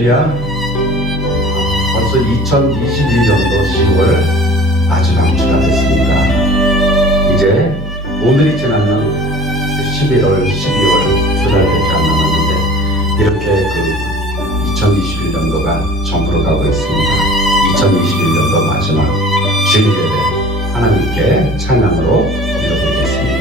할렐루야. 벌써 2021년도 10월 마지막 주가 됐습니다. 이제 오늘이 지나면 11월, 12월 두 달밖에 안 남았는데 이렇게 2021년도가 점프로 가고 있습니다. 2021년도 마지막 주일 예배 하나님께 찬양으로 올려드리겠습니다.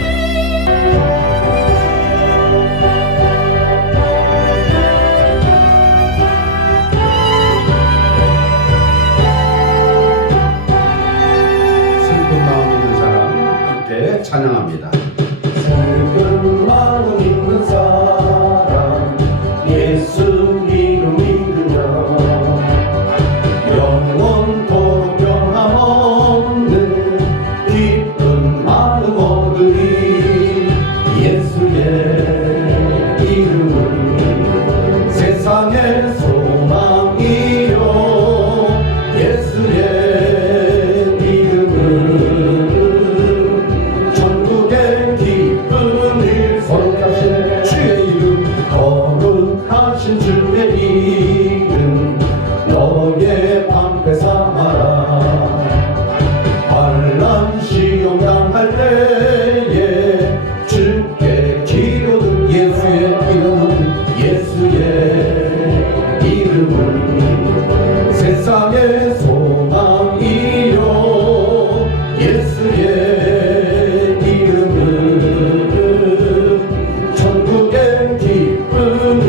찬양합니다. 슬픈 마음 있는 사람 예수 이름 믿으며 영원토록 변함없는 기쁜 마음 얻으리. 예수의 이름은 세상의 소망이요 예수의 주의 이름 너의 방패 삼아라. 환난 시험 당할 때에 주께 기도는 예수의 이름은 예수의 이름은 세상의 소망이요 예수의 이름은 천국의 기쁨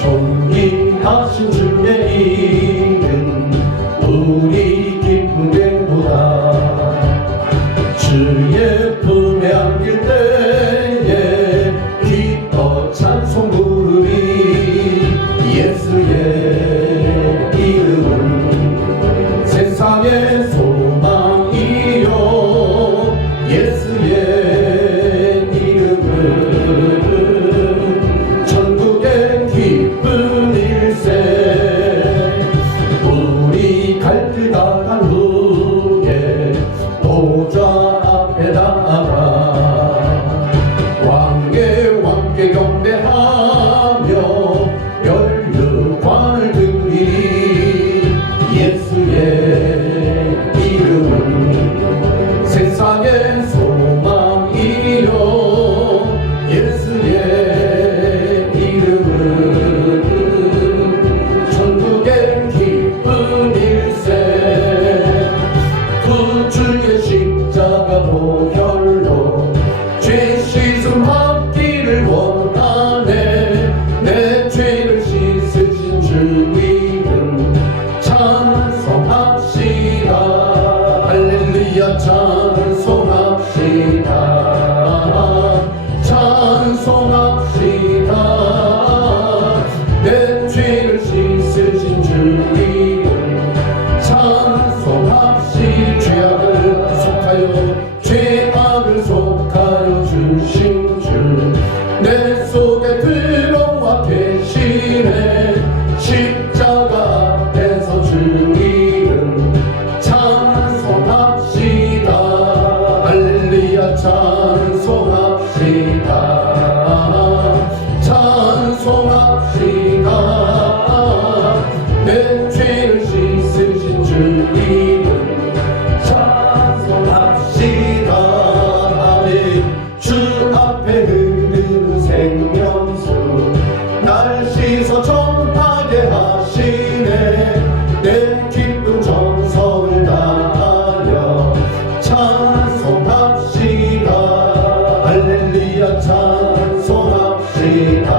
존귀하신 주의 이름 우리 기쁨 된도다. 주의 품에 안길 때에 기뻐 찬송 부르리. 예수의 이름은 세상의 소망이요 예수의 갈길 다 간 후에 보좌 앞에 나아가 왕의 왕께 경배하며 면류관을 드리리. 예수의 이름은 세상의 소망이요 예수의 이름은 천국의 기쁨 주의 십자가 보혈로 죄 씻음 받기를 원하네. 내 죄를 씻으신 주 이름 찬송합시다. 할렐루야 찬송합시다. 찬송합시다. 내 죄를 씻으신 주 이름 찬송합시다. 죄악을 속하여 주신 주 내 속에 들어와 계시네. 십자가 앞에서 주 이름 찬송합시다. 할렐루야 찬송합시다. 찬송합시다. 내 죄를 씻으신 주 이름 찬송합시다. 아멘. 주 앞에 흐르는 생명수 날 씻어 정하게 하시네. 내 기쁜 정성을 다하여 찬송합시다. 할렐루야 찬송합시다.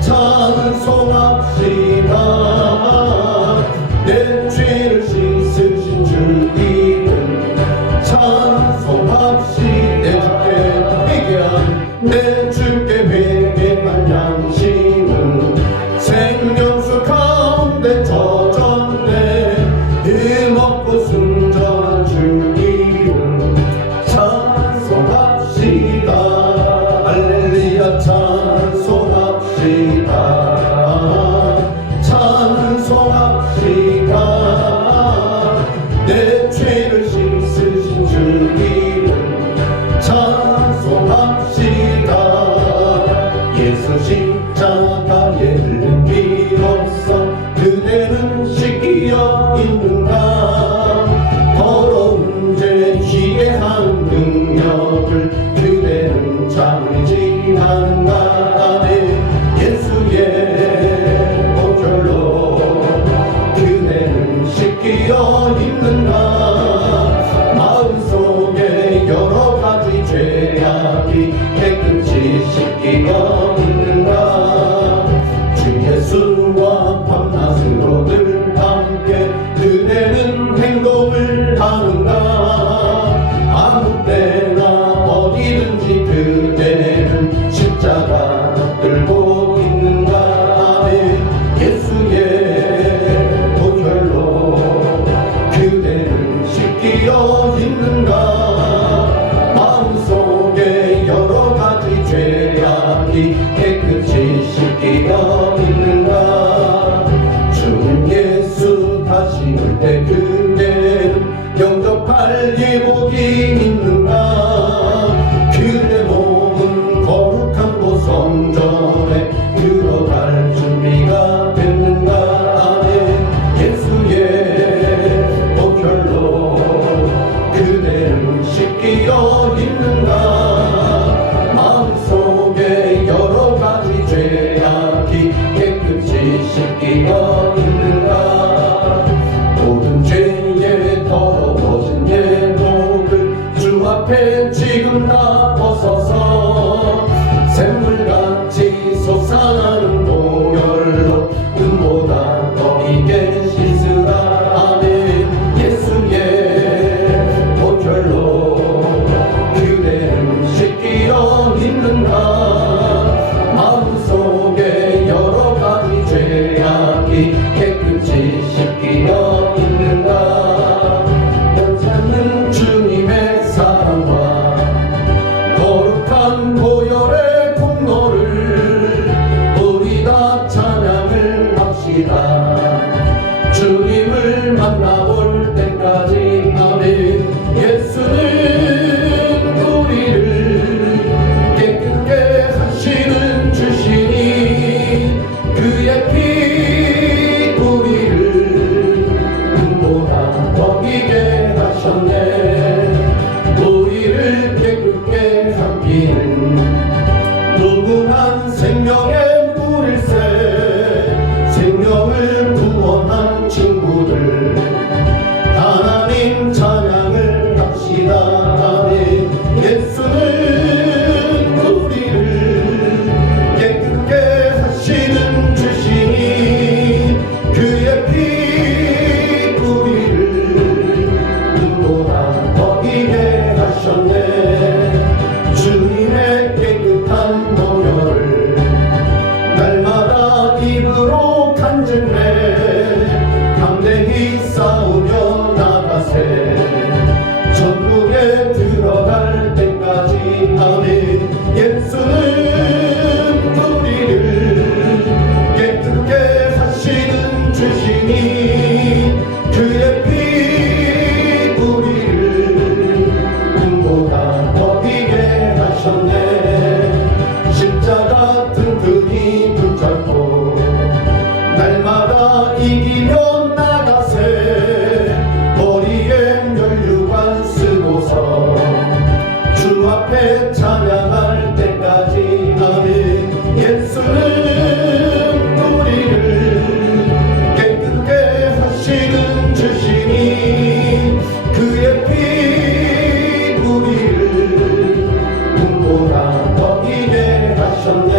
찬송합시다. 내 죄를 씻으신 주 이름 찬송합시다. 내 주께 회개한 양심은 생명수 가운데 젖었네. 힘없고 순전한 주 이름 찬송합시다. 할렐루야 찬송합시다. 찬송합시다. 내 죄를 씻으신 주 이름 찬송합시다. 예수 십자가 제약이 깨끗이 씻기고 있는가. 주 예수와 밤낮으로 늘 함께 그대는 행동을 하는가. 아무 때나 어디든지 그대는 십자가 들고 있는가. 예수의 보혈로 그대는 씻기어 있는가. 마음속에 여러 가지 죄악이 깨끗이 씻기어 있는가. 주님 예수 다시 올 때 그대는 영접할 예복이 있는가. 그대 몸은 거룩한 곳 성전에 들어갈 준비가 됐는가. 예수의 보혈로 그대는 씻기어 있는가. 마음속에 여러 가지 죄악이 깨끗이 씻기어 있는가. 모든 죄의 더러워진 예복을 주 앞에 지금 다 벗어서 샘물같이 솟아나는 보혈로 눈보다 더 이게 씻으라. 예수의 보혈로 그대는 씻기어 있는가. 마음속에 여러 가지 죄악이 깨끗이 씻기어 있는가. 변찮는 주님의 사랑과 거룩한 보혈의 공로를 우리 다 찬양을 합시다. 주님을 만나볼 때까지. 아멘. 예수는 우리를 깨끗게 하시는 주시니 그의 피 우리를 눈보다 더 이게 하셨네. 우리를 깨끗게 삼키는 누구한 생명의 물일새. 생명을 구원한 친구들 하나님 찬양을 합시다. 아멘. 예수는 우리를 깨끗게 하시는 주시니 그의 피 우리를 눈보다 더 이게 하셨네. 주님의 깨끗한 보혈을 날마다 입으로 간증해 담대히 싸우며 나가세. 전국에 들어갈 때까지. 아멘. 예수는 우리를 깨끗게 하시는 주시니 그의 피 우리를 눈보다 더 이게 하셨네. 십자가 튼튼히 붙잡고 날마다 이기며 나가세. 머리에 면류관 쓰고서 주 앞에 찬양할 때까지. 아멘. 예수는 우리를 깨끗게 하시는 주시니 그의 피 우리를 눈보다 더 이게 하셨네.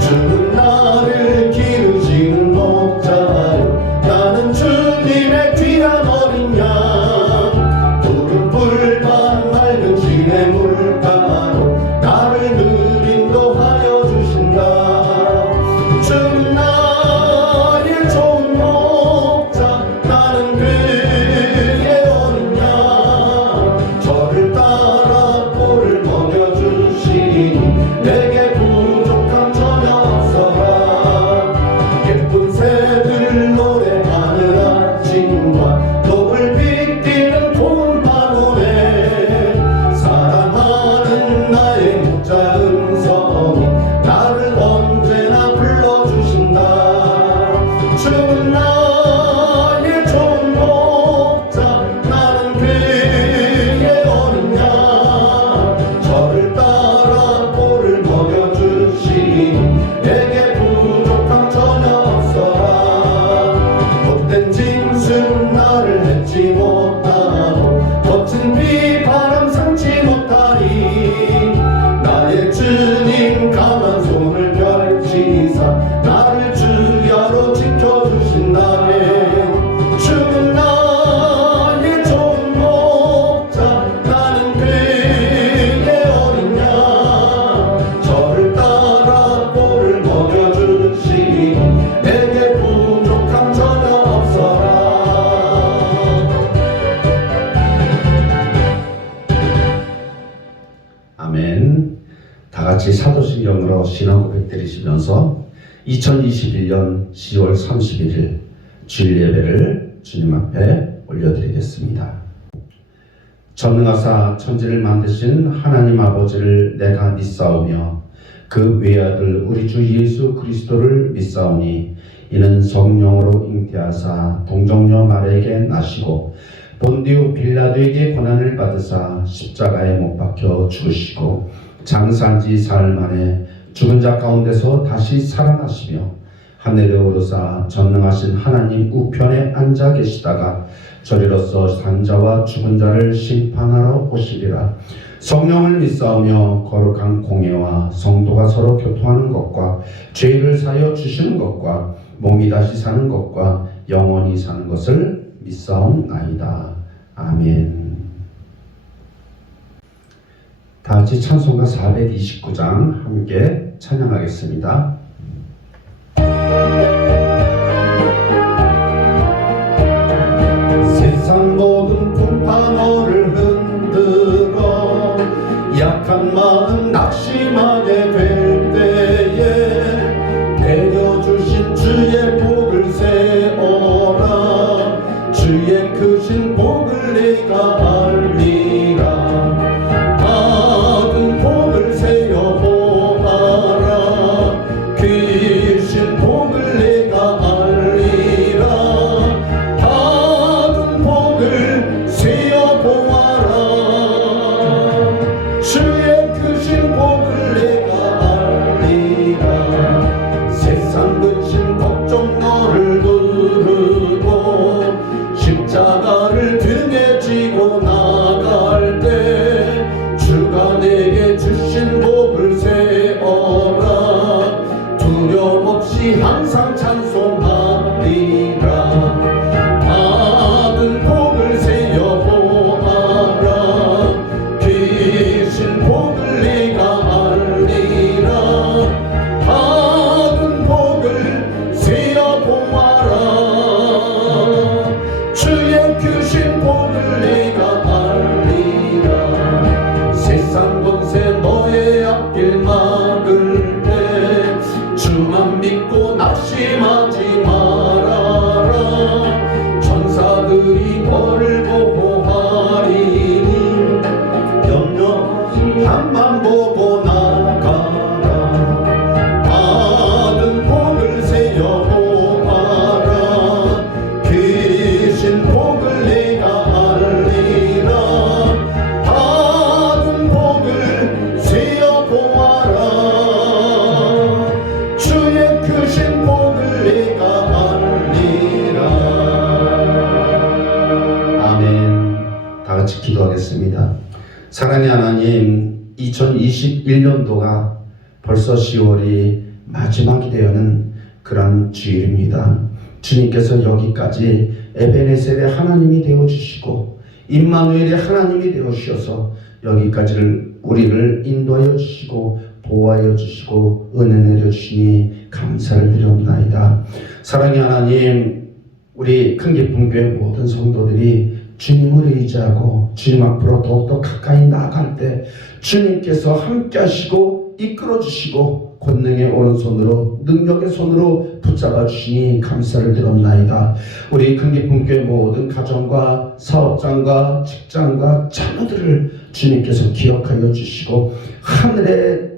주는 나를 기르시는 목자요. 나는 주님의 귀한 어린 양. 푸른 풀밭 맑은 시냇물 아멘. 다 같이 사도신경으로 신앙 고백 드리시면서 2021년 10월 31일 주일 예배를 주님 앞에 올려드리겠습니다. 전능하사 천지를 만드신 하나님 아버지를 내가 믿사오며 그 외아들 우리 주 예수 그리스도를 믿사오니 이는 성령으로 잉태하사 동정녀 마리아에게 나시고 본디오 빌라도에게 고난을 받으사 십자가에 못 박혀 죽으시고 장사한 지 사흘 만에 죽은 자 가운데서 다시 살아나시며 하늘에 오르사 전능하신 하나님 우편에 앉아 계시다가 저리로서 산자와 죽은 자를 심판하러 오시리라. 성령을 믿사오며 거룩한 공예와 성도가 서로 교통하는 것과 죄를 사하여 주시는 것과 몸이 다시 사는 것과 영원히 사는 것을 믿사옵나이다. 아멘. 다같이 찬송가 429장 함께 찬양하겠습니다. 세상 모든 풍파 너를 흔들어 약한 마음 낙심하게 될 때에 내려주신 주의 복을 세어라. 주의 크신 복을 내가 알리라. 받은 복을 세어 보아라. 크신 복을 내가 알리라. 받은 복을 세어 보아라. 주의 크신 복을 내가 알리라. 세상 근심 걱정 너를 두르고 십자가를 등에 지고 나갈 때 주가 내게 주신 복을 세어라. 두려움 없이 항상 찬송하리라. 받은 복을 세어 보아라. 크신 복을 내가 알리라. 받은 복을 세어 보아라. 주의 크신 복을 내가 알리라. 세상 권세 너의 앞길 막을 때 주만 믿고 낙심하지 말아라. 천사들이 너를 보호하리니 염려 한만 보고 나가라. 받은 복을 세어 보아라. 크신 복을 내가 알리라. 받은 복을 세어 보아라. 주의 크신 복을 내가 알리라. 아멘. 다 같이 기도하겠습니다. 사랑의 하나님, 2021년도가 벌써 10월이 마지막이 되어는 그런 주일입니다. 주님께서 여기까지 에베네셀의 하나님이 되어주시고 임마누엘의 하나님이 되어주셔서 여기까지를 우리를 인도하여 주시고 보호하여 주시고 은혜 내려주시니 감사를 드리옵나이다. 사랑의 하나님, 우리 큰기쁨교회 모든 성도들이 주님을 의지하고 주님 앞으로 더욱더 가까이 나아갈 때 주님께서 함께 하시고 이끌어 주시고 권능의 오른손으로 능력의 손으로 붙잡아 주시니 감사를 드리옵나이다. 우리 큰기쁨교회 모든 가정과 사업장과 직장과 자녀들을 주님께서 기억하여 주시고 하늘에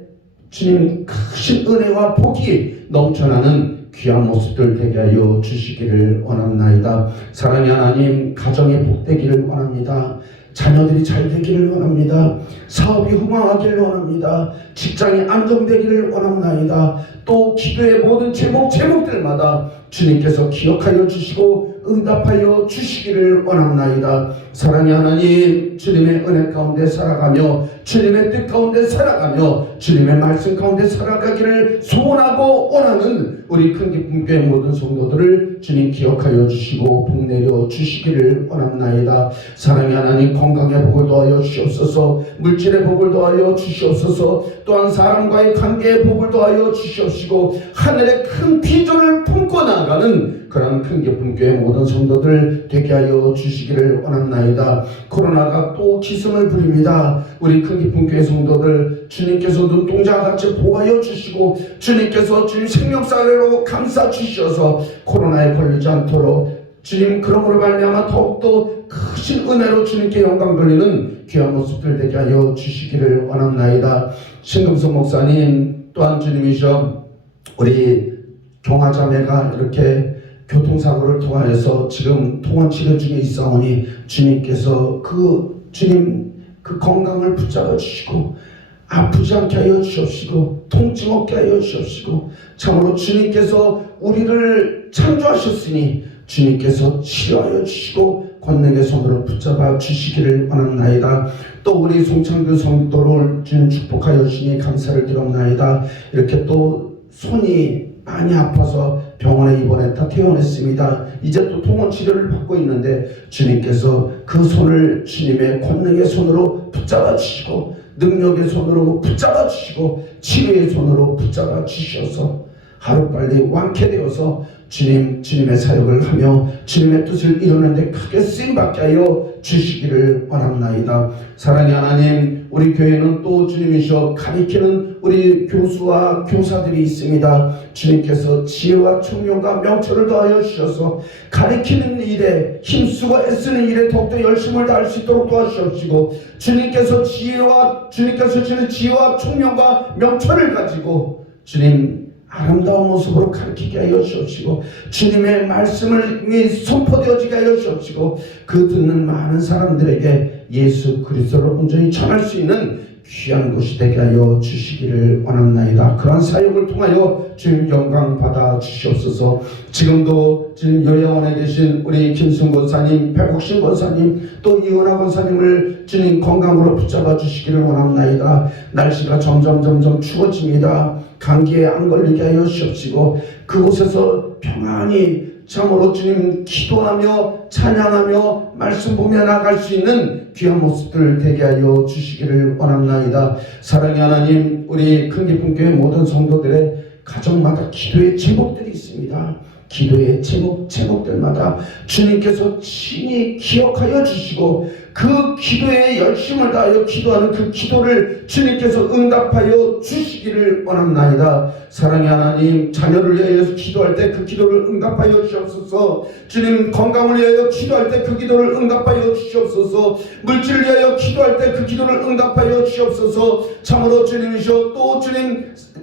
주님 크신 은혜와 복이 넘쳐나는 귀한 모습들 되게 하여 주시기를 원합나이다. 사랑의 하나님, 가정이 복되기를 원합니다. 자녀들이 잘 되기를 원합니다. 사업이 흥황하기를 원합니다. 직장이 안정되기를 원합나이다. 또 기도의 모든 제목들마다 주님께서 기억하여 주시고 응답하여 주시기를 원합나이다. 사랑의 하나님, 주님의 은혜 가운데 살아가며 주님의 뜻 가운데 살아가며 주님의 말씀 가운데 살아가기를 소원하고 원하는 우리 큰기쁨교회 모든 성도들을 성도들 주님 기억하여 주시고 복 내려 주시기를 원합나이다. 사랑의 하나님, 건강의 복을 더하여 주시옵소서. 물질의 복을 더하여 주시옵소서. 또한 사람과의 관계의 복을 더하여 주시옵시고 하늘의 큰 비전을 품고 나아가는 그런 큰 기쁨 교회 모든 성도들 되게 하여 주시기를 원합나이다. 코로나가 또 기승을 부립니다. 우리 큰 기쁨 교회 성도들 주님께서 눈동자와 같이 보호하여 주시고 주님께서 주님 생명사례로 감싸 주셔서 코로나에 걸리지 않도록 주님 그러므로 말미암아 더욱더 크신 은혜로 주님께 영광 돌리는 귀한 모습들 되게 하여 주시기를 원합나이다. 신금수 목사님 또한 주님이셔 우리 경화자매가 이렇게 교통사고를 통하여서 지금 통원 치료 중에 있사오니 주님께서 주님 그 건강을 붙잡아 주시고 아프지 않게 하여 주옵시고 통증 없게 하여 주옵시고 참으로 주님께서 우리를 창조하셨으니 주님께서 치료하여 주시고 권능의 손으로 붙잡아 주시기를 원합나이다. 또 우리 송창규 성도를 주님 축복하여 주시니 감사를 드립나이다. 이렇게 또 손이 많이 아파서 병원에 입원했다 퇴원했습니다. 이제 또 통원 치료를 받고 있는데 주님께서 그 손을 주님의 권능의 손으로 붙잡아 주시고 능력의 손으로 붙잡아 주시고 치료의 손으로 붙잡아 주셔서 하루빨리 완쾌되어서 주님의 사역을 하며 주님의 뜻을 이루는 데 크게 쓰임받게 하여 주시기를 원합나이다. 사랑의 하나님, 우리 교회는 또 주님이셔 가리키는 우리 교수와 교사들이 있습니다. 주님께서 지혜와 총명과 명철을 더하여 주셔서 가리키는 일에 힘쓰고 애쓰는 일에 더욱더 열심을 다할 수 있도록 도와주시옵시고 주님께서 주는 지혜와 총명과 명철을 가지고 주님 아름다운 모습으로 가르치게 하여 주옵시고 주님의 말씀을 선포되어지게 하여 주옵시고 그 듣는 많은 사람들에게 예수 그리스도를 온전히 전할 수 있는 귀한 곳이 되게 하여 주시기를 원합나이다. 그러한 사역을 통하여 주님 영광 받아 주시옵소서. 지금도 지금 요양원에 계신 우리 김승 권사님, 백옥신 권사님, 또 이은하 권사님을 주님 건강으로 붙잡아 주시기를 원합나이다. 날씨가 점점 추워집니다. 감기에 안 걸리게 하여 주시옵시고 그곳에서 평안히 참으로 주님 기도하며 찬양하며 말씀 보며 나아갈 수 있는 귀한 모습들 되게 하여 주시기를 원합나이다. 사랑의 하나님, 우리 큰 기쁨 교회 모든 성도들의 가정마다 기도의 제목들이 있습니다. 기도의 제목들마다 주님께서 친히 기억하여 주시고 그 기도에 열심을 다하여 기도하는 그 기도를 주님께서 응답하여 주시기를 원합나이다. 사랑의 하나님, 자녀를 위하여 기도할 때 그 기도를 응답하여 주시옵소서. 주님 건강을 위하여 기도할 때 그 기도를 응답하여 주시옵소서. 물질을 위하여 기도할 때 그 기도를 응답하여 주시옵소서. 참으로 주님이셔 또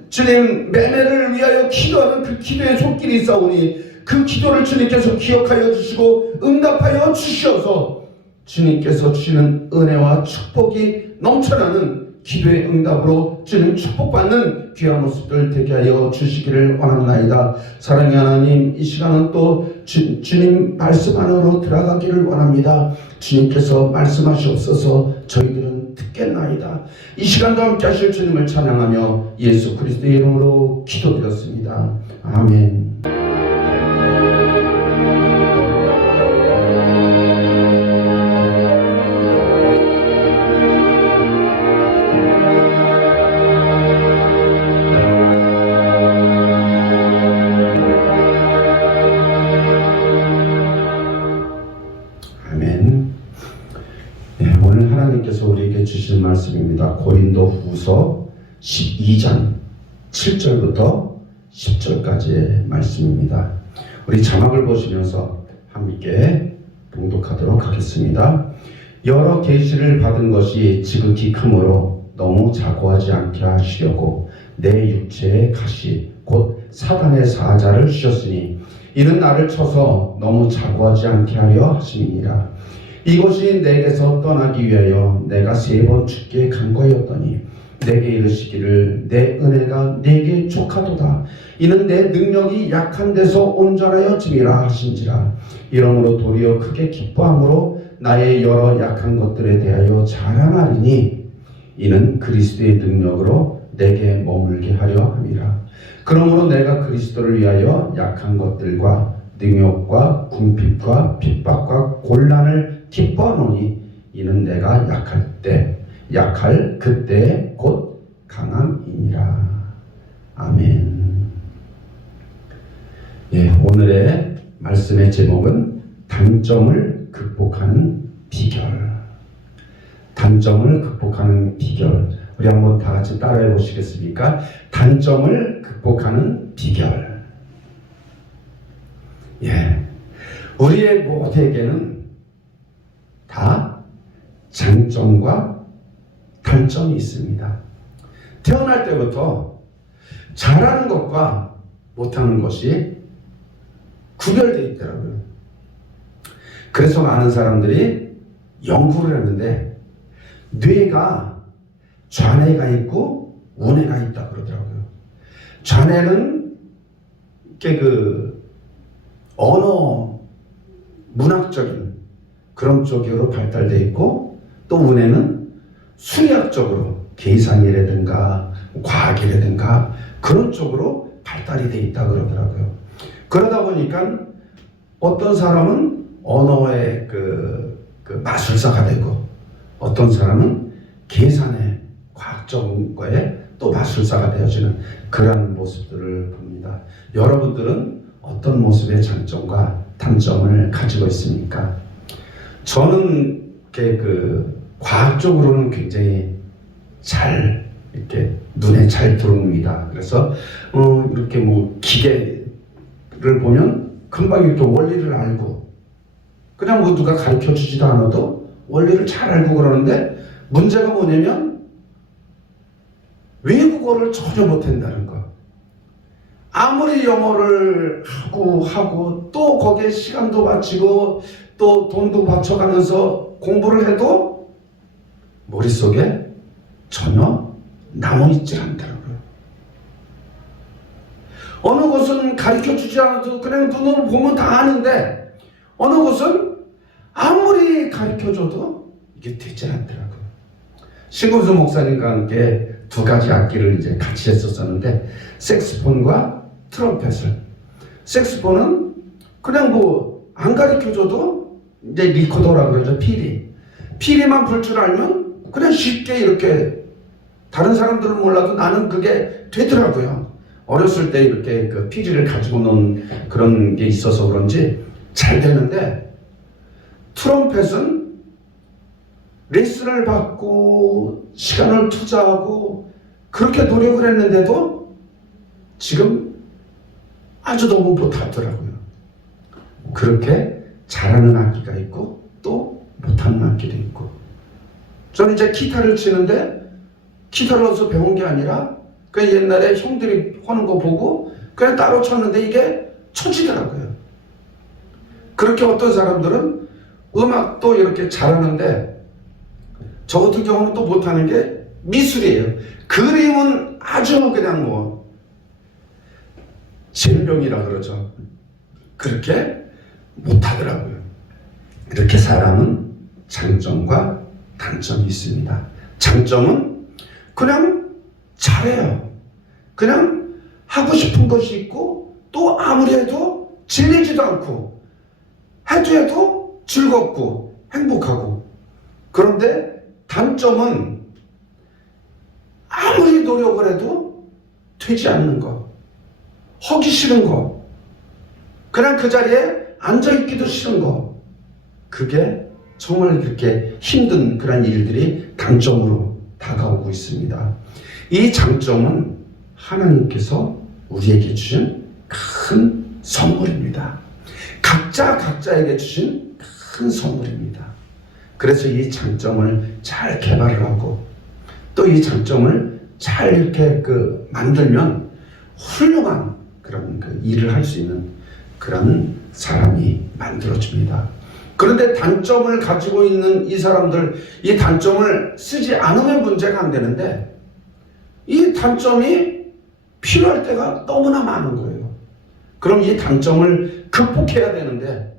주님 매매를 위하여 기도하는 그 기도의 손길이 있사오니 그 기도를 주님께서 기억하여 주시고 응답하여 주셔서 주님께서 주시는 은혜와 축복이 넘쳐나는 기도의 응답으로 주님 축복받는 귀한 모습들 되게 하여 주시기를 원합나이다. 사랑의 하나님, 이 시간은 또 주님 말씀 안으로 들어가기를 원합니다. 주님께서 말씀하시옵소서. 저희들은 듣겠나이다. 이 시간도 함께 하실 주님을 찬양하며 예수 그리스도의 이름으로 기도드렸습니다. 아멘. 오늘 하나님께서 우리에게 주신 말씀입니다. 고린도 후서 12장 7절부터 10절까지의 말씀입니다. 우리 자막을 보시면서 함께 봉독하도록 하겠습니다. 여러 계시를 받은 것이 지극히 크므로 너무 자고하지 않게 하시려고 내 육체의 가시 곧 사단의 사자를 주셨으니 이는 나를 쳐서 너무 자고하지 않게 하려 하심이니라. 이것이 내게서 떠나기 위하여 내가 3번 주께 간구하였더니 내게 이르시기를 내 은혜가 내게 족하도다. 이는 내 능력이 약한 데서 온전하여짐이라 하신지라. 이러므로 도리어 크게 기뻐함으로 나의 여러 약한 것들에 대하여 자랑하리니 이는 그리스도의 능력으로 내게 머물게 하려 함이라. 그러므로 내가 그리스도를 위하여 약한 것들과 능욕과 궁핍과 핍박과 곤란을 기뻐하노니 이는 내가 약할 그때 곧 강함이니라. 아멘. 예, 오늘의 말씀의 제목은 단점을 극복하는 비결. 단점을 극복하는 비결. 우리 한번 다 같이 따라해 보시겠습니까? 단점을 극복하는 비결. 예, 우리의 모두에게는 다 장점과 단점이 있습니다. 태어날 때부터 잘하는 것과 못하는 것이 구별되어 있더라고요. 그래서 많은 사람들이 연구를 하는데 뇌가 좌뇌가 있고 우뇌가 있다 그러더라고요. 좌뇌는 이렇게 언어 문학적인 그런 쪽으로 발달되어 있고 또 우뇌는 수리학적으로 계산이라든가 과학이라든가 그런 쪽으로 발달이 되어 있다 그러더라고요. 그러다 보니까 어떤 사람은 언어의 그 마술사가 되고 어떤 사람은 계산의 과학적인 거에 또 마술사가 되어지는 그런 모습들을 봅니다. 여러분들은 어떤 모습의 장점과 단점을 가지고 있습니까? 저는 이렇게 과학적으로는 굉장히 잘 이렇게 눈에 잘 들어옵니다. 그래서 이렇게 기계를 보면 금방 이렇게 원리를 알고 그냥 누가 가르쳐 주지도 않아도 원리를 잘 알고 그러는데 문제가 뭐냐면 외국어를 전혀 못한다는 거. 아무리 영어를 하고 또 거기에 시간도 바치고 또 돈도 바쳐가면서 공부를 해도 머릿속에 전혀 남아있질 않더라고요. 어느 곳은 가르쳐주지 않아도 그냥 눈으로 보면 다 아는데 어느 곳은 아무리 가르쳐줘도 이게 되지 않더라고요. 신금수 목사님과 함께 두 가지 악기를 이제 같이 했었었는데 색스폰과 트럼펫을. 색스폰은 그냥 안 가르쳐줘도 이제 리코더라 그러죠. 피리만 불 줄 알면 그냥 쉽게 이렇게 다른 사람들은 몰라도 나는 그게 되더라고요. 어렸을 때 이렇게 피리를 가지고 논 그런 게 있어서 그런지 잘 되는데 트럼펫은 레슨을 받고 시간을 투자하고 그렇게 노력을 했는데도 지금 아주 너무 못하더라고요. 그렇게 잘하는 악기가 있고 또 못하는 악기도 있고. 저는 이제 기타를 치는데 기타를 어디서 배운 게 아니라 그냥 옛날에 형들이 하는 거 보고 그냥 따로 쳤는데 이게 쳐지더라고요. 그렇게 어떤 사람들은 음악도 이렇게 잘하는데 저 같은 경우는 또 못하는 게 미술이에요. 그림은 아주 그냥 질병이라 그러죠. 그렇게 못하더라고요. 이렇게 사람은 장점과 단점이 있습니다. 장점은 그냥 잘해요. 그냥 하고 싶은 것이 있고 또 아무리 해도 질리지도 않고 해도 즐겁고 행복하고. 그런데 단점은 아무리 노력을 해도 되지 않는 거, 하기 싫은 거, 그냥 그 자리에 앉아있기도 싫은 거, 그게 정말 그렇게 힘든 그런 일들이 단점으로 다가오고 있습니다. 이 장점은 하나님께서 우리에게 주신 큰 선물입니다. 각자에게 주신 큰 선물입니다. 그래서 이 장점을 잘 개발을 하고 또 이 장점을 잘 이렇게 만들면 훌륭한 그런 일을 할 수 있는 그런 사람이 만들어집니다. 그런데 단점을 가지고 있는 이 사람들, 이 단점을 쓰지 않으면 문제가 안 되는데 이 단점이 필요할 때가 너무나 많은 거예요. 그럼 이 단점을 극복해야 되는데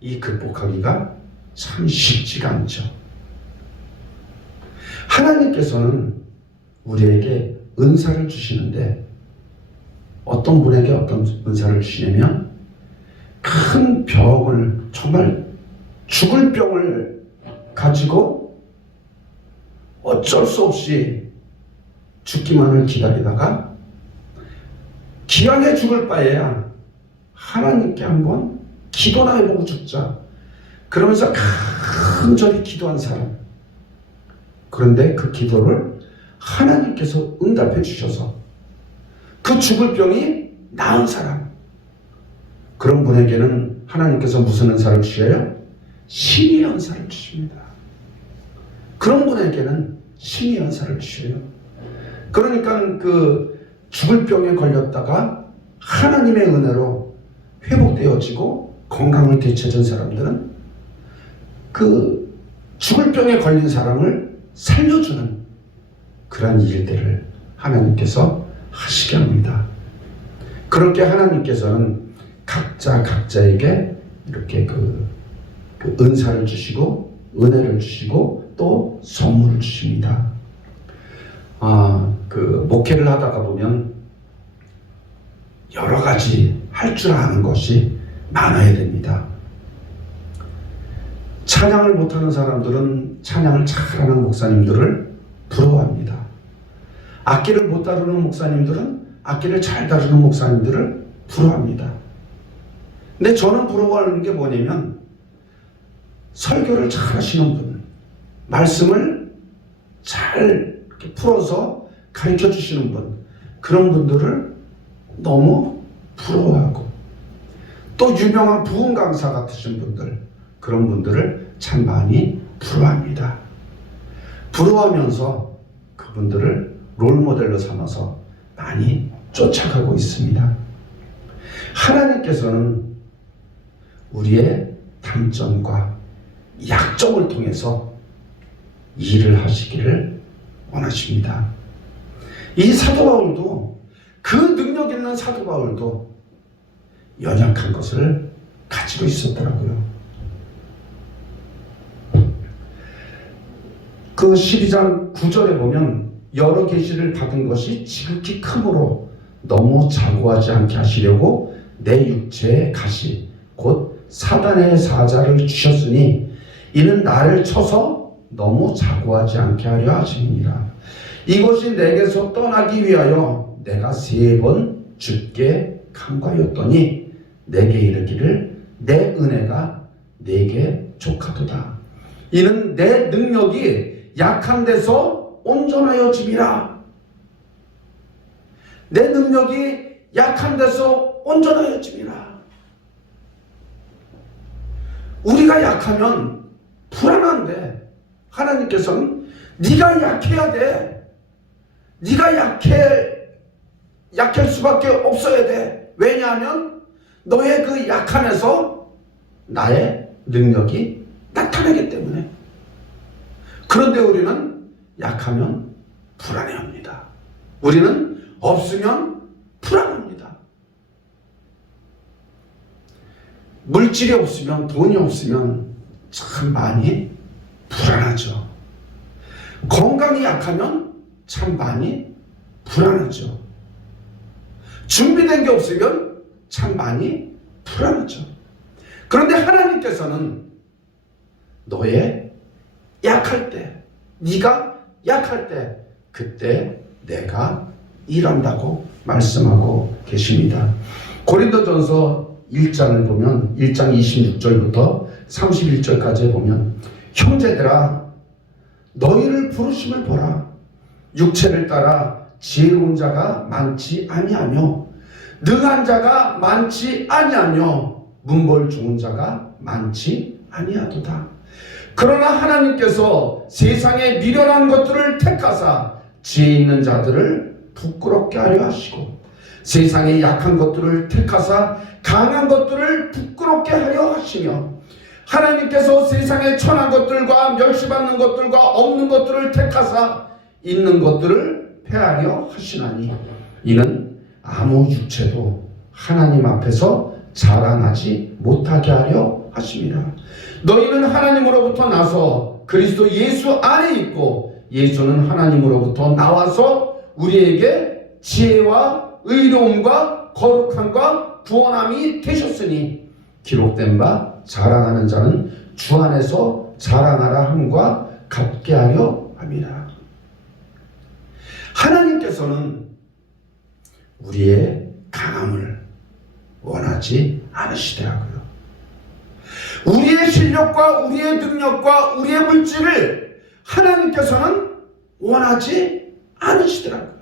이 극복하기가 참 쉽지가 않죠. 하나님께서는 우리에게 은사를 주시는데 어떤 분에게 어떤 은사를 주시냐면 큰 병을, 정말 죽을 병을 가지고 어쩔 수 없이 죽기만을 기다리다가 기왕에 죽을 바에야 하나님께 한번 기도나 해보고 죽자, 그러면서 간절히 기도한 사람, 그런데 그 기도를 하나님께서 응답해 주셔서 그 죽을 병이 나은 사람, 그런 분에게는 하나님께서 무슨 은사를 주셔요? 신의 은사를 주십니다. 그런 분에게는 신의 은사를 주셔요. 그러니까 그 죽을 병에 걸렸다가 하나님의 은혜로 회복되어지고 건강을 되찾은 사람들은 그 죽을 병에 걸린 사람을 살려주는 그런 일들을 하나님께서 하시게 합니다. 그렇게 하나님께서는 각자에게 이렇게 그 은사를 주시고 은혜를 주시고 또 선물을 주십니다. 그 목회를 하다가 보면 여러 가지 할 줄 아는 것이 많아야 됩니다. 찬양을 못하는 사람들은 찬양을 잘하는 목사님들을 부러워합니다. 악기를 못 다루는 목사님들은 악기를 잘 다루는 목사님들을 부러워합니다. 근데 저는 부러워하는 게 뭐냐면 설교를 잘 하시는 분, 말씀을 잘 이렇게 풀어서 가르쳐 주시는 분, 그런 분들을 너무 부러워하고, 또 유명한 부흥 강사 같으신 분들, 그런 분들을 참 많이 부러워합니다. 부러워하면서 그분들을 롤모델로 삼아서 많이 쫓아가고 있습니다. 하나님께서는 우리의 단점과 약점을 통해서 일을 하시기를 원하십니다. 이 사도 바울도, 그 능력 있는 사도 바울도 연약한 것을 가지고 있었더라고요. 그 12장 9절에 보면 여러 계시를 받은 것이 지극히 크므로 너무 자고하지 않게 하시려고 내 육체의 가시 곧 사단의 사자를 주셨으니 이는 나를 쳐서 너무 자고하지 않게 하려 하심이니라. 이것이 내게서 떠나기 위하여 내가 3번 주께 간구하였더니 내게 이르기를 내 은혜가 내게 족하도다. 이는 내 능력이 약한 데서 온전하여짐이라. 내 능력이 약한 데서 온전하여짐이라. 우리가 약하면 불안한데 하나님께서는 네가 약해야 돼. 네가 약할 수밖에 없어야 돼. 왜냐하면 너의 그 약함에서 나의 능력이 나타나기 때문에. 그런데 우리는 약하면 불안해합니다. 우리는 없으면 불안합니다. 물질이 없으면, 돈이 없으면 참 많이 불안하죠. 건강이 약하면 참 많이 불안하죠. 준비된 게 없으면 참 많이 불안하죠. 그런데 하나님께서는 너의 약할 때, 네가 약할 때, 그때 내가 일한다고 말씀하고 계십니다. 고린도전서 1장을 보면 1장 26절부터 31절까지 보면 형제들아 너희를 부르심을 보라. 육체를 따라 지혜로운 자가 많지 아니하며 능한 자가 많지 아니하며 문벌 좋은 자가 많지 아니하도다. 그러나 하나님께서 세상에 미련한 것들을 택하사 지혜 있는 자들을 부끄럽게 하려 하시고 세상에 약한 것들을 택하사 강한 것들을 부끄럽게 하려 하시며 하나님께서 세상에 천한 것들과 멸시받는 것들과 없는 것들을 택하사 있는 것들을 폐하려 하시나니 이는 아무 육체도 하나님 앞에서 자랑하지 못하게 하려 하십니다. 너희는 하나님으로부터 나서 그리스도 예수 안에 있고 예수는 하나님으로부터 나와서 우리에게 지혜와 의로움과 거룩함과 구원함이 되셨으니 기록된 바 자랑하는 자는 주 안에서 자랑하라 함과 같게 하려 함이라. 하나님께서는 우리의 강함을 원하지 않으시더라고요. 우리의 실력과 우리의 능력과 우리의 물질을 하나님께서는 원하지 않으시더라고요.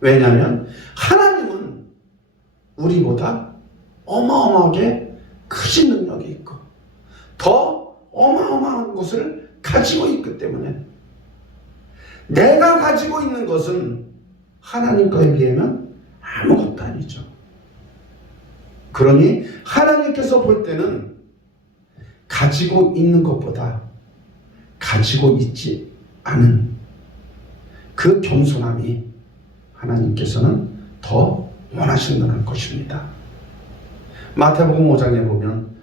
왜냐하면 하나님은 우리보다 어마어마하게 크신 능력이 있고 더 어마어마한 것을 가지고 있기 때문에 내가 가지고 있는 것은 하나님 거에 비하면 아무것도 아니죠. 그러니 하나님께서 볼 때는 가지고 있는 것보다 가지고 있지 않은 그 겸손함이 하나님께서는 더 원하신다는 것입니다. 마태복음 5장에 보면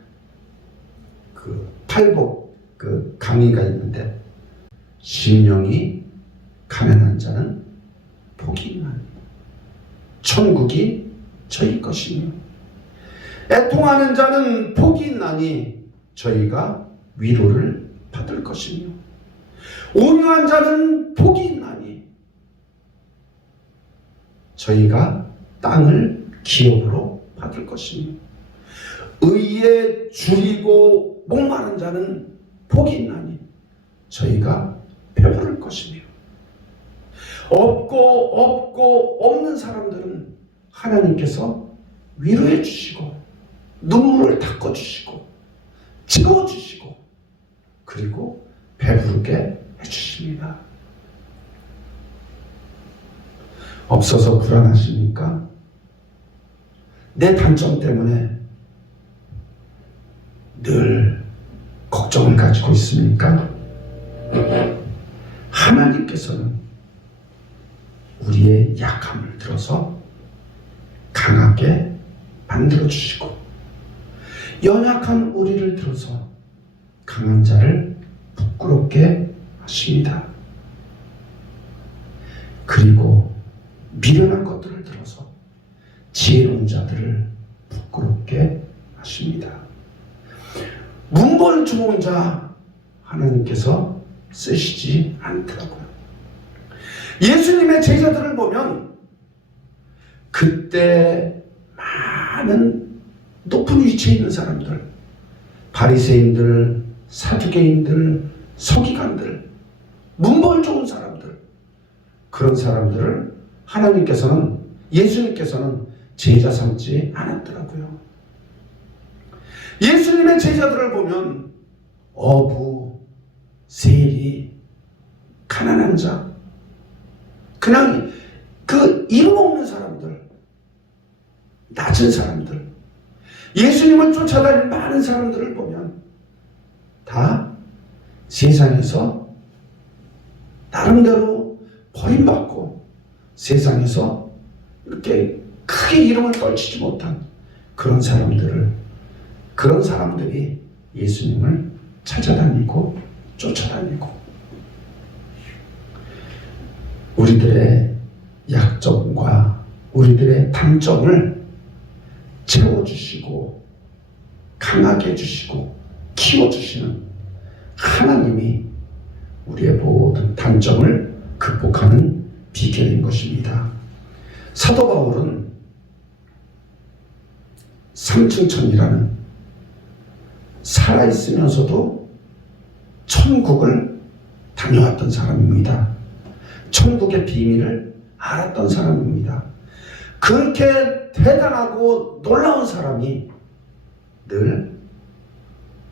그 팔복 그 강의가 있는데 심령이 가난한 자는 복이 있나니 천국이 저희 것이며 애통하는 자는 복이 있나니 저희가 위로를 받을 것이며 온유한 자는 복이 있나니 저희가 땅을 기업으로 받을 것이며 의에 줄이고 목마른 자는 복이 있나니 저희가 배부를 것이며 없고 없는 사람들은 하나님께서 위로해 주시고 눈물을 닦아주시고 채워주시고 그리고 배부르게 해주십니다. 없어서 불안하십니까? 내 단점 때문에 늘 걱정을 가지고 있습니까? 하나님께서는 우리의 약함을 들어서 강하게 만들어주시고 연약한 우리를 들어서 강한 자를 부끄럽게 하십니다. 그리고 미련한 것들을 들어서 지혜로운 자들을 부끄럽게 하십니다. 문벌 좋은 자 하나님께서 쓰시지 않더라고요. 예수님의 제자들을 보면 그때 많은 높은 위치에 있는 사람들, 바리새인들, 사두개인들, 서기관들, 문벌 좋은 사람들, 그런 사람들을 하나님께서는 예수님께서는 제자 삼지 않았더라고요. 예수님의 제자들을 보면 어부, 세리, 가난한 자, 그냥 그 이름 없는 사람들, 낮은 사람들, 예수님을 쫓아다니는 많은 사람들을 보면 다 세상에서 나름대로 버림받고 세상에서 이렇게 크게 이름을 떨치지 못한 그런 사람들이 예수님을 찾아다니고 쫓아다니고 우리들의 약점과 우리들의 단점을 채워주시고 강하게 해주시고 키워주시는 하나님이 우리의 모든 단점을 극복하는 비결인 것입니다. 사도 바울은 삼층천이라는 살아있으면서도 천국을 다녀왔던 사람입니다. 천국의 비밀을 알았던 사람입니다. 그렇게 대단하고 놀라운 사람이 늘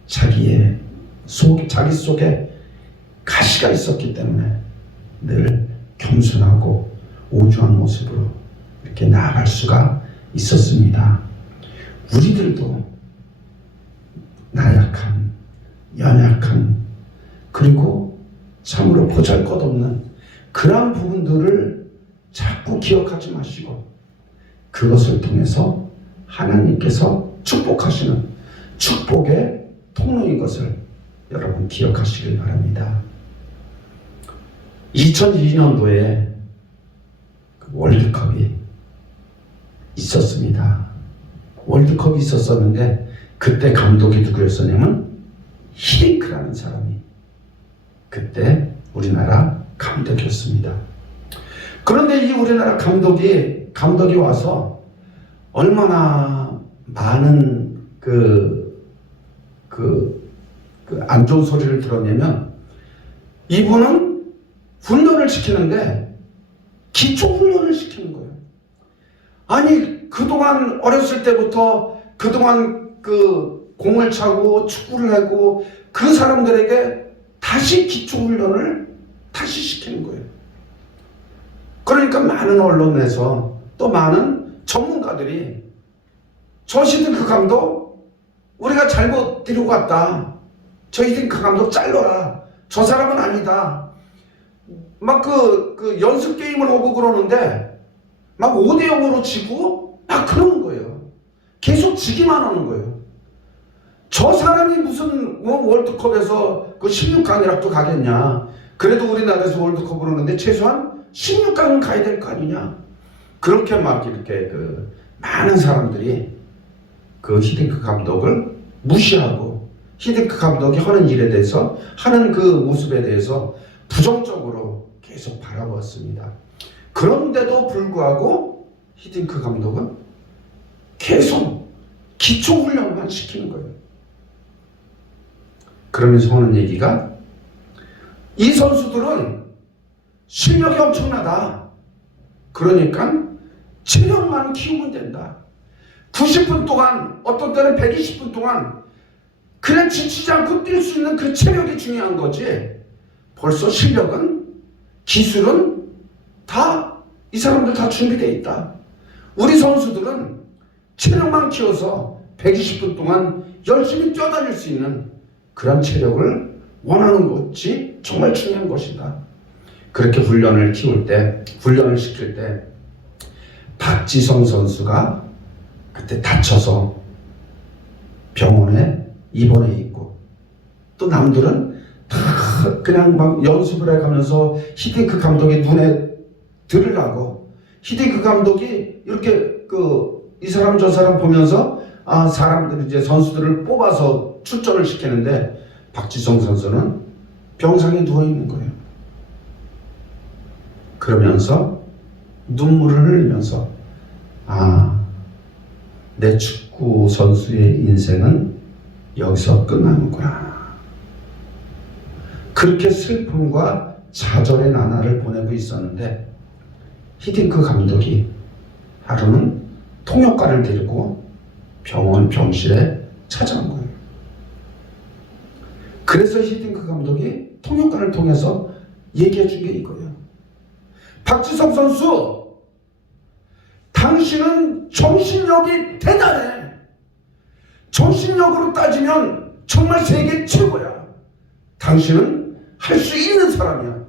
자기 속에 가시가 있었기 때문에 늘 겸손하고 오주한 모습으로 이렇게 나아갈 수가 있었습니다. 우리들도 나약한, 연약한, 그리고 참으로 보잘것없는 그런 부분들을 자꾸 기억하지 마시고 그것을 통해서 하나님께서 축복하시는 축복의 통로인 것을 여러분 기억하시길 바랍니다. 2002년도에 월드컵이 있었습니다. 월드컵이 있었었는데 그때 감독이 누구였었냐면 히딩크라는 사람이 그때 우리나라 감독이었습니다. 그런데 이 우리나라 감독이 와서 얼마나 많은 안 좋은 소리를 들었냐면, 이분은 훈련을 시키는데 기초 훈련을 시키는 거예요. 아니, 그동안 어렸을 때부터 그동안 공을 차고 축구를 하고 그 사람들에게 다시 기초 훈련을 다시 시키는 거예요. 그러니까 많은 언론에서 또 많은 전문가들이 저 히딩크 감독 우리가 잘못 데리고 갔다. 저 히딩크 감독 잘라라. 저 사람은 아니다. 막 연습 게임을 하고 그러는데 막 5대0으로 지고 막 그러는 거예요. 계속 지기만 하는 거예요. 저 사람이 무슨 월드컵에서 16강이라도 가겠냐. 그래도 우리나라에서 월드컵을 하는데 최소한 16강은 가야 될 거 아니냐. 그렇게 막 이렇게 많은 사람들이 히딩크 감독을 무시하고 히딩크 감독이 하는 일에 대해서 하는 그 모습에 대해서 부정적으로 계속 바라보았습니다. 그런데도 불구하고 히딩크 감독은 계속 기초훈련만 시키는 거예요. 그러면서 하는 얘기가, 이 선수들은 실력이 엄청나다. 그러니까 체력만 키우면 된다. 90분 동안, 어떤 때는 120분 동안 그냥 지치지 않고 뛸 수 있는 그 체력이 중요한 거지. 벌써 실력은, 기술은 다 이 사람들 다 준비되어 있다. 우리 선수들은 체력만 키워서 120분 동안 열심히 뛰어다닐 수 있는 그런 체력을 원하는 것이 정말 중요한 것이다. 그렇게 훈련을 시킬 때 박지성 선수가 그때 다쳐서 병원에 입원해 있고, 또 남들은 다 그냥 막 연습을 해가면서 히딩크 감독의 눈에 들으려고, 히딩크 감독이 이렇게 이 사람 저 사람 보면서 사람들 이제 선수들을 뽑아서 출전을 시키는데, 박지성 선수는 병상에 누워 있는 거예요. 그러면서 눈물을 흘리면서 내 축구 선수의 인생은 여기서 끝나는구나. 그렇게 슬픔과 좌절의 나날을 보내고 있었는데, 히딩크 감독이 하루는 통역가를 데리고 병실에 찾아온 거예요. 그래서 히딩크 감독이 통역가를 통해서 얘기해 준 게 이거예요. 박지성 선수, 당신은 정신력이 대단해. 정신력으로 따지면 정말 세계 최고야. 당신은 할 수 있는 사람이야.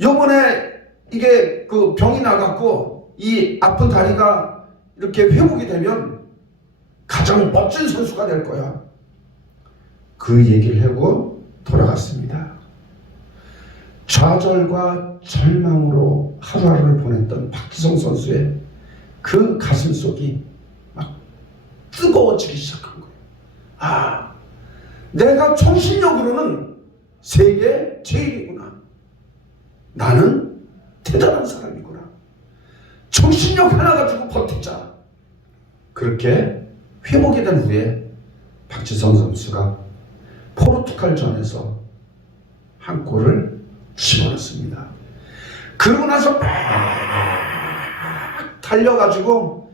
요번에 이게 병이 나갖고 이 아픈 다리가 이렇게 회복이 되면 가장 멋진 선수가 될 거야. 그 얘기를 하고 돌아갔습니다. 좌절과 절망으로 하루하루를 보냈던 박지성 선수의 그 가슴속이 막 뜨거워지기 시작한 거예요. 내가 정신력으로는 세계 제일이구나. 나는 대단한 사람이구나. 정신력 하나 가지고 버티자. 그렇게 회복이 된 후에 박지성 선수가 포르투갈전에서 한 골을 집어넣습니다. 그러고 나서 막 달려가지고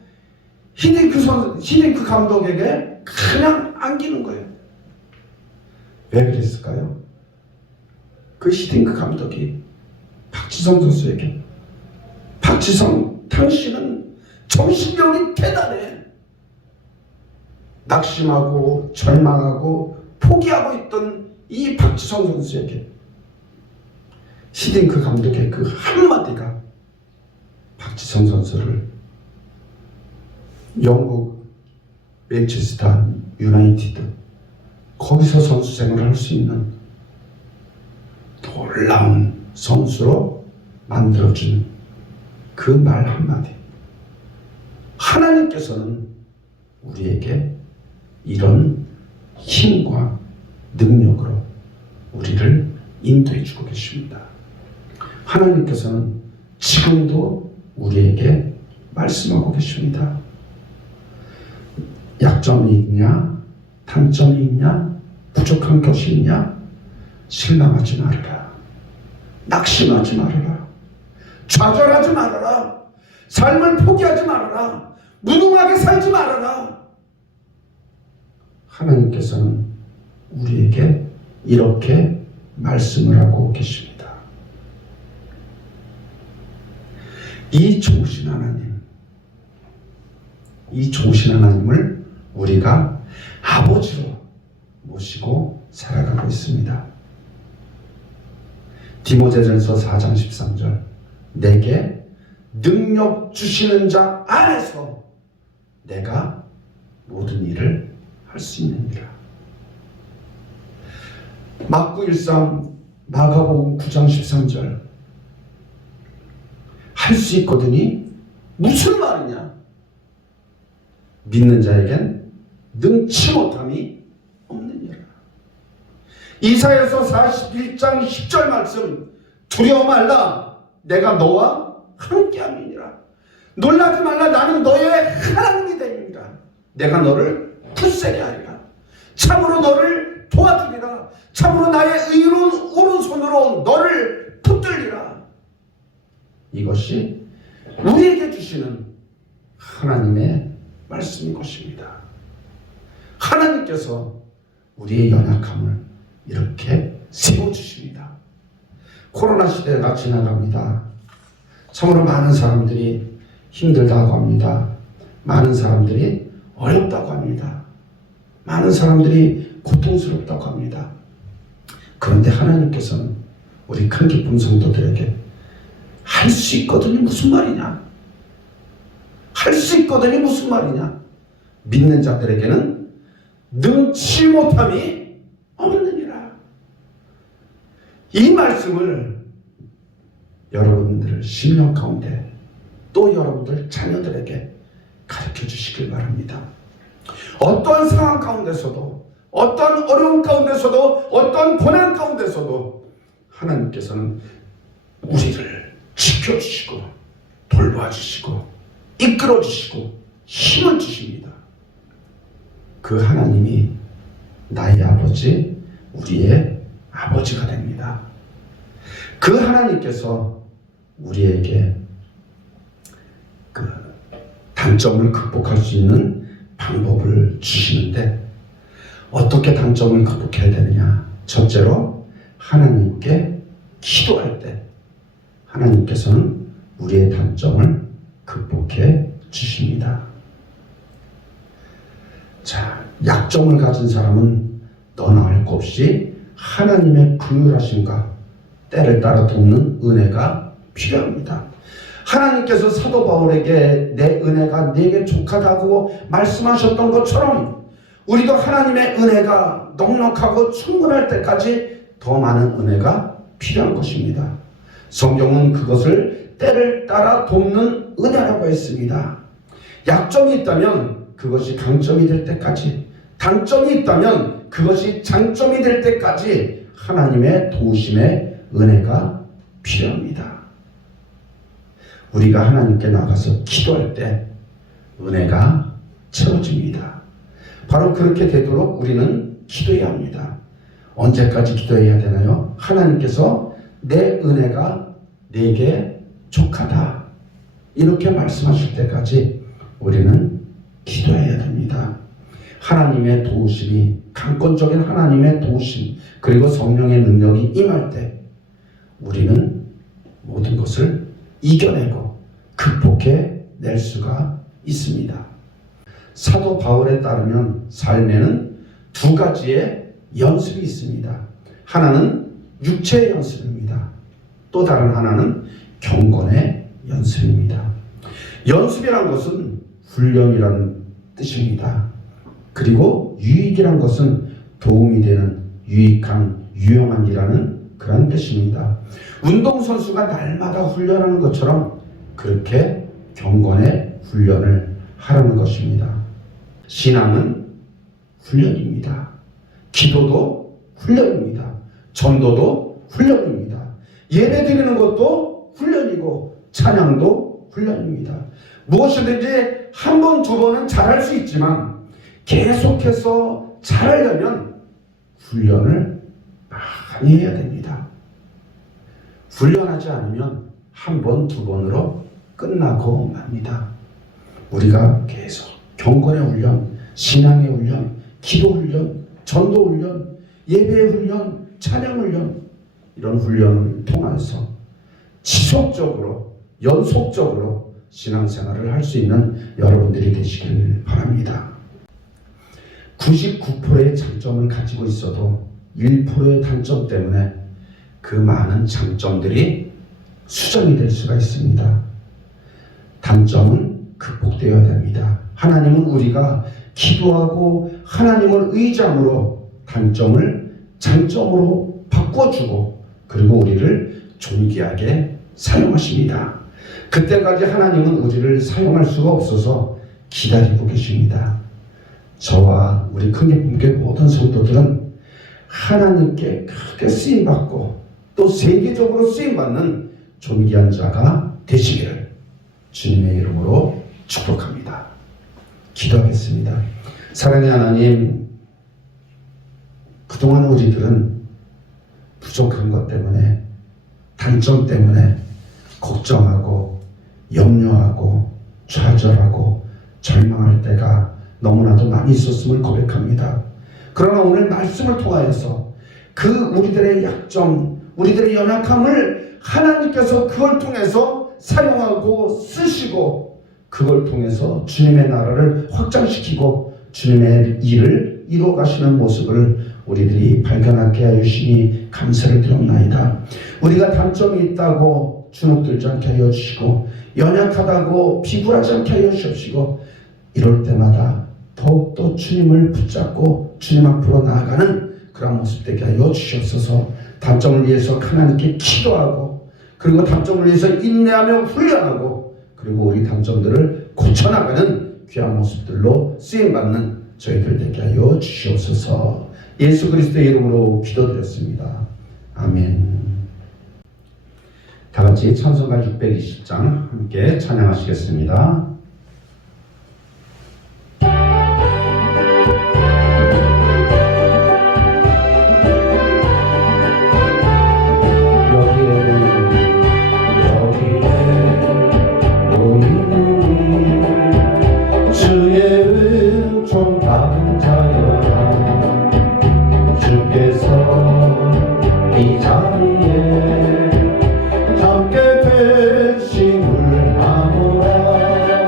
히딩크 감독에게 그냥 안기는 거예요. 왜 그랬을까요? 그 히딩크 감독이 박지성 선수에게, 박지성, 당신은 정신력이 대단해. 낙심하고 절망하고 포기하고 있던 이 박지성 선수에게 히딩크 감독의 그 한마디가 박지성 선수를 영국 맨체스터 유나이티드, 거기서 선수 생활을 할 수 있는 놀라운 선수로 만들어준 그 말 한마디. 하나님께서는 우리에게 이런 힘과 능력으로 우리를 인도해 주고 계십니다. 하나님께서는 지금도 우리에게 말씀하고 계십니다. 약점이 있냐? 단점이 있냐? 부족한 것이 있냐? 실망하지 말아라. 낙심하지 말아라. 좌절하지 말아라. 삶을 포기하지 말아라. 무능하게 살지 말아라. 하나님께서는 우리에게 이렇게 말씀을 하고 계십니다. 이 좋으신 하나님, 이 좋으신 하나님을 우리가 아버지로 모시고 살아가고 있습니다. 디모데전서 4장 13절, 내게 능력 주시는 자 안에서 내가 모든 일을 할 수 있느니라. 마구 1상 마가복음 9장 13절, 할 수 있거든이 무슨 말이냐? 믿는 자에겐 능치 못함이 없느니라. 이사야서 41장 10절 말씀, 두려워 말라, 내가 너와 함께함이니라. 놀라지 말라, 나는 너의 하나님이 되니라. 내가 너를 굳세게 하리라. 참으로 너를 도와주리라. 참으로 나의 의로운 오른손으로 너를 붙들리라. 이것이 우리에게 주시는 하나님의 말씀인 것입니다. 하나님께서 우리의 연약함을 이렇게 세워주십니다. 코로나 시대가 지나갑니다. 참으로 많은 사람들이 힘들다고 합니다. 많은 사람들이 어렵다고 합니다. 많은 사람들이 고통스럽다고 합니다. 그런데 하나님께서는 우리 큰 기쁨 성도들에게 할 수 있거든요. 무슨 말이냐? 할 수 있거든요. 무슨 말이냐? 믿는 자들에게는 능치 못함이 없느니라. 이 말씀을 여러분들 심령 가운데 또 여러분들 자녀들에게 가르쳐 주시길 바랍니다. 어떠한 상황 가운데서도, 어떠한 어려움 가운데서도, 어떠한 고난 가운데서도 하나님께서는 우리를 지켜주시고 돌봐주시고 이끌어주시고 힘을 주십니다. 그 하나님이 나의 아버지, 우리의 아버지가 됩니다. 그 하나님께서 우리에게 그 단점을 극복할 수 있는 방법을 주시는데, 어떻게 단점을 극복해야 되느냐? 첫째로 하나님께 기도할 때 하나님께서는 우리의 단점을 극복해 주십니다. 자, 약점을 가진 사람은 너나 할 것 없이 하나님의 긍휼하심과 때를 따라 돕는 은혜가 필요합니다. 하나님께서 사도 바울에게 내 은혜가 네게 족하다고 말씀하셨던 것처럼 우리도 하나님의 은혜가 넉넉하고 충분할 때까지 더 많은 은혜가 필요한 것입니다. 성경은 그것을 때를 따라 돕는 은혜라고 했습니다. 약점이 있다면 그것이 강점이 될 때까지, 단점이 있다면 그것이 장점이 될 때까지 하나님의 도우심의 은혜가 필요합니다. 우리가 하나님께 나가서 기도할 때 은혜가 채워집니다. 바로 그렇게 되도록 우리는 기도해야 합니다. 언제까지 기도해야 되나요? 하나님께서 내 은혜가 네게 족하다 이렇게 말씀하실 때까지 우리는 기도해야 됩니다. 하나님의 도우심이, 강권적인 하나님의 도우심, 그리고 성령의 능력이 임할 때 우리는 모든 것을 이겨내고 극복해 낼 수가 있습니다. 사도 바울에 따르면 삶에는 두 가지의 연습이 있습니다. 하나는 육체의 연습입니다. 또 다른 하나는 경건의 연습입니다. 연습이란 것은 훈련이라는 뜻입니다. 그리고 유익이란 것은 도움이 되는, 유익한, 유용한 이라는 그런 뜻입니다. 운동선수가 날마다 훈련하는 것처럼 그렇게 경건의 훈련을 하라는 것입니다. 신앙은 훈련입니다. 기도도 훈련입니다. 전도도 훈련입니다. 예배 드리는 것도 훈련이고 찬양도 훈련입니다. 무엇이든지 한 번, 두 번은 잘할 수 있지만 계속해서 잘하려면 훈련을 많이 해야 됩니다. 훈련하지 않으면 한 번, 두 번으로 끝나고 맙니다. 우리가 계속 경건의 훈련, 신앙의 훈련, 기도 훈련, 전도 훈련, 예배 훈련, 찬양 훈련, 이런 훈련을 통해서 지속적으로, 연속적으로 신앙생활을 할 수 있는 여러분들이 되시길 바랍니다. 99%의 장점을 가지고 있어도 1%의 단점 때문에 그 많은 장점들이 수정이 될 수가 있습니다. 단점은 극복되어야 됩니다. 하나님은 우리가 기도하고 하나님을 의지함으로 단점을 장점으로 바꿔주고 그리고 우리를 존귀하게 사용하십니다. 그때까지 하나님은 우리를 사용할 수가 없어서 기다리고 계십니다. 저와 우리 큰기쁨교회 모든 성도들은 하나님께 크게 쓰임받고 또 세계적으로 쓰임받는 존귀한 자가 되시기를 주님의 이름으로 축복합니다. 기도하겠습니다. 사랑의 하나님, 그동안 우리들은 부족한 것 때문에, 단점 때문에 걱정하고 염려하고 좌절하고 절망할 때가 너무나도 많이 있었음을 고백합니다. 그러나 오늘 말씀을 통하여서 그 우리들의 약점, 우리들의 연약함을 하나님께서 그걸 통해서 사용하고 쓰시고 그걸 통해서 주님의 나라를 확장시키고 주님의 일을 이루어 가시는 모습을 우리들이 발견하게 하여 주시니 감사를 드립나이다. 우리가 단점이 있다고 주눅들지 않게 하여 주시고 연약하다고 비굴하지 않게 하여 주시고 이럴 때마다 더욱더 주님을 붙잡고 주님 앞으로 나아가는 그런 모습 되게 하여 주시옵소서. 단점을 위해서 하나님께 기도하고 그리고 단점을 위해서 인내하며 훈련하고 그리고 우리 단점들을 고쳐나가는 귀한 모습들로 쓰임받는 저희들 되게 하여 주시옵소서. 예수 그리스도의 이름으로 기도드렸습니다. 아멘. 다같이 찬송가 620장 함께 찬양하시겠습니다. 주의 은총 받은 자여라 주께서 이 자리에 함께 되심을 아노라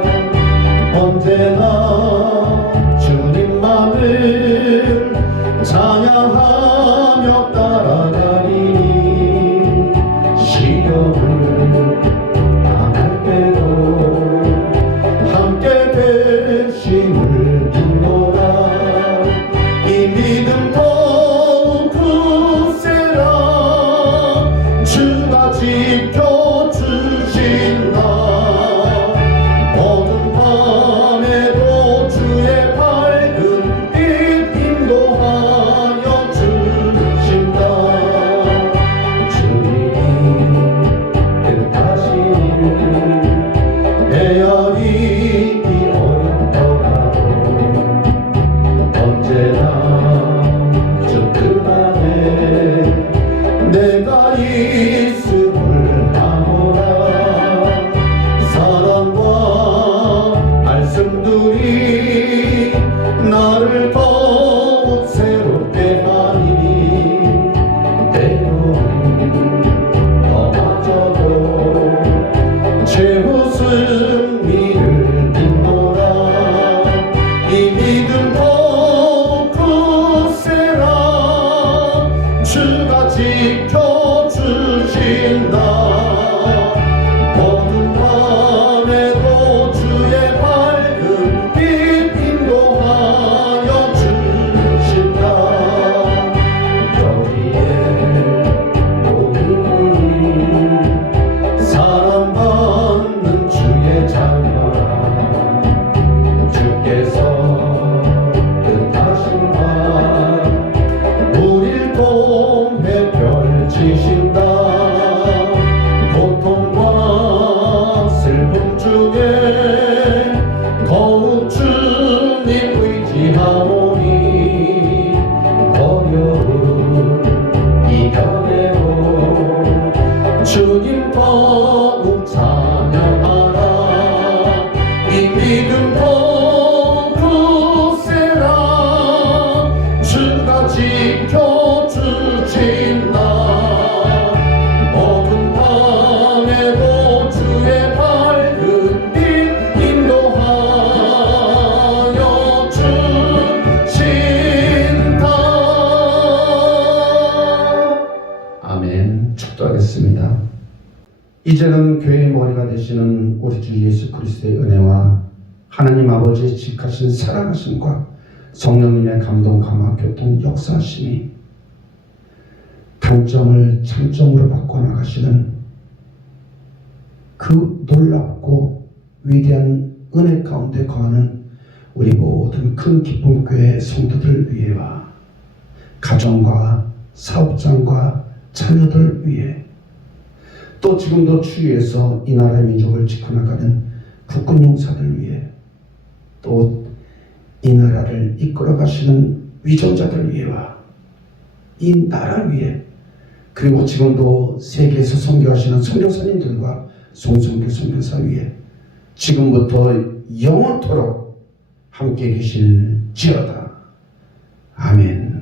이제는 교회의 머리가 되시는 우리 주 예수 그리스도의 은혜와 하나님 아버지의 직하신 사랑하심과 성령님의 감동, 감화, 교통, 역사하심이 단점을 장점으로 바꿔나가시는 그 놀랍고 위대한 은혜 가운데 거하는 우리 모든 큰 기쁨 교회 성도들 위해와 가정과 사업장과 자녀들 위해 또 지금도 추위에서 이 나라의 민족을 지켜나가는 국군 용사들 위해 또 이 나라를 이끌어 가시는 위정자들 위해와 이 나라 위해 그리고 지금도 세계에서 선교하시는 선교사님들과 송성교 선교사 위해 지금부터 영원토록 함께 계실지어다. 아멘.